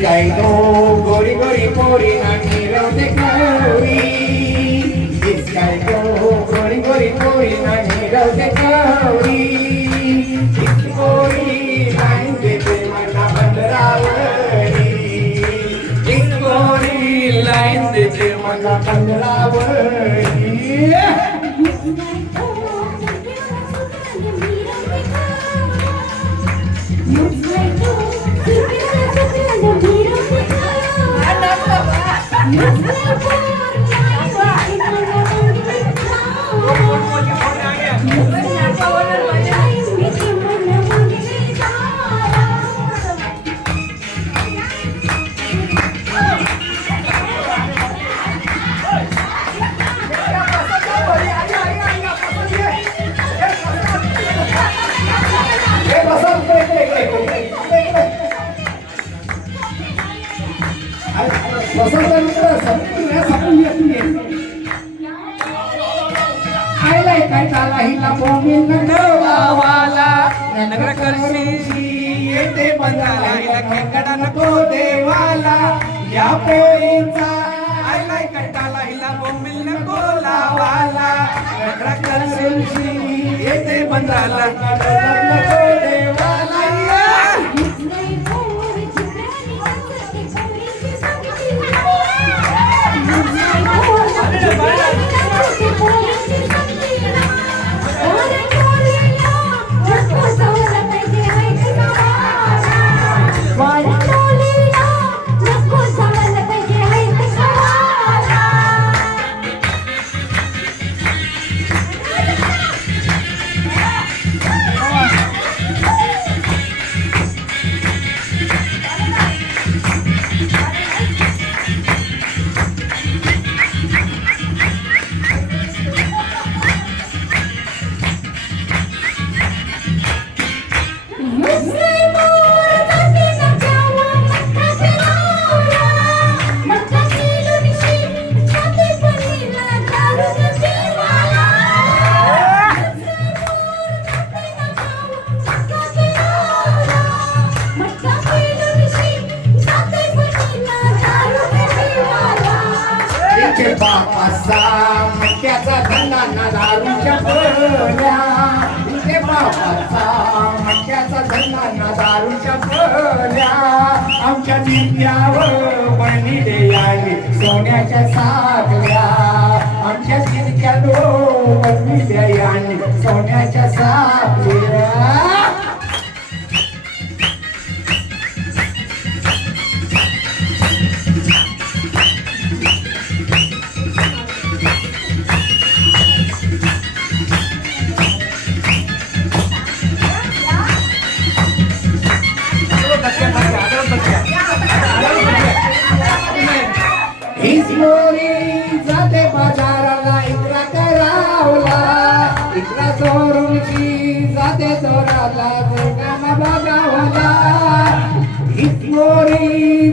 काय तो गोरी गोरी पोरी ना निरवते गौरी काय तो गोरी गोरी पोरी ना निरवते गौरी गोरी लाईन देते मना बंदरावरी गोरी लाईन देते मना बंदरावरी नगर करशी येते बंधाला हिला खेकडा नको देवाला या पोरीचा आयलाय कट्टाला हिला बोंबील नको लावाला नगर करशी येते बंधाला नको देवाला बापाचा मक्याचा धंदा ना दारूच्या पोल्या ते बापाचा मक्याचा धंदा ना दारूच्या पोल्या आमच्या दिव्यावर बणी देयाली सोन्याच्या साखल्या आमच्या दिव्यावर बणी देयाली सोन्याच्या साखल्या जाते बाजाराला इकडा करावला इकडा चोरूनची जाते चोराला दुकाना बघावला ही मोरी